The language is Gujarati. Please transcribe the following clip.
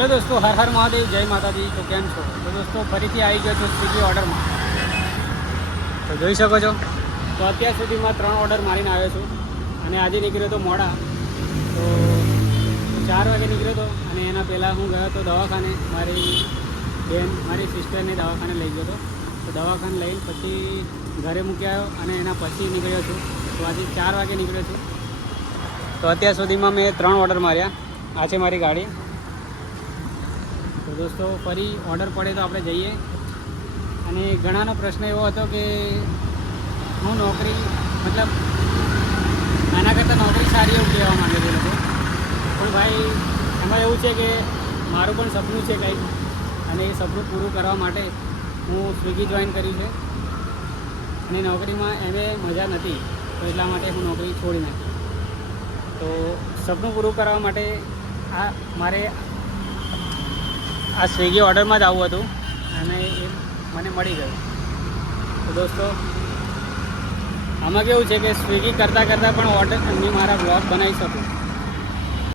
हेलो दोस्तों, हर हर महादेव, जय माता दी। तो केम छो? तो दोस्तों फरीથી આવી ગયો છું સ્વિગી ઓર્ડરમાં। તો જોઈ શકો છો, તો અત્યાર સુધીમાં 3 ઓર્ડર મારીને આવ્યો છું અને આજે નીકળ્યો તો મોડા, તો 4 વાગે નીકળ્યો હતો અને એના પહેલાં હું ગયો તો દવાખાને, મારી સિસ્ટરને દવાખાને લઈ ગયો હતો। તો દવાખાને લઈને પછી ઘરે મૂકી આવ્યો અને એના પછી નીકળ્યો છું। તો આજે 4 વાગે નીકળ્યો છું। તો અત્યાર સુધીમાં મેં 3 ઓર્ડર માર્યા। આ છે મારી ગાડી। તો દોસ્તો ફરી ઓર્ડર પડે તો આપણે જઈએ। અને ઘણાનો પ્રશ્ન એવો હતો કે હું નોકરી મતલબ આના કરતાં નોકરી સારી એવું કહેવા માંગે છે લોકો, પણ ભાઈ એમાં એવું છે કે મારું પણ સપનું છે કંઈક, અને એ સપનું પૂરું કરવા માટે હું સ્વિગી જોઈન કર્યું છે। અને નોકરીમાં એમે મજા નથી, તો એટલા માટે હું નોકરી છોડી નાખી। તો સપનું પૂરું કરવા માટે મારે આ સ્વિગી ઓર્ડરમાં જ આવવું હતું અને એ મને મળી ગયું। તો દોસ્તો આમાં કેવું છે કે સ્વિગી કરતાં પણ ઓર્ડર મારા બ્લોગ બનાવી શકું।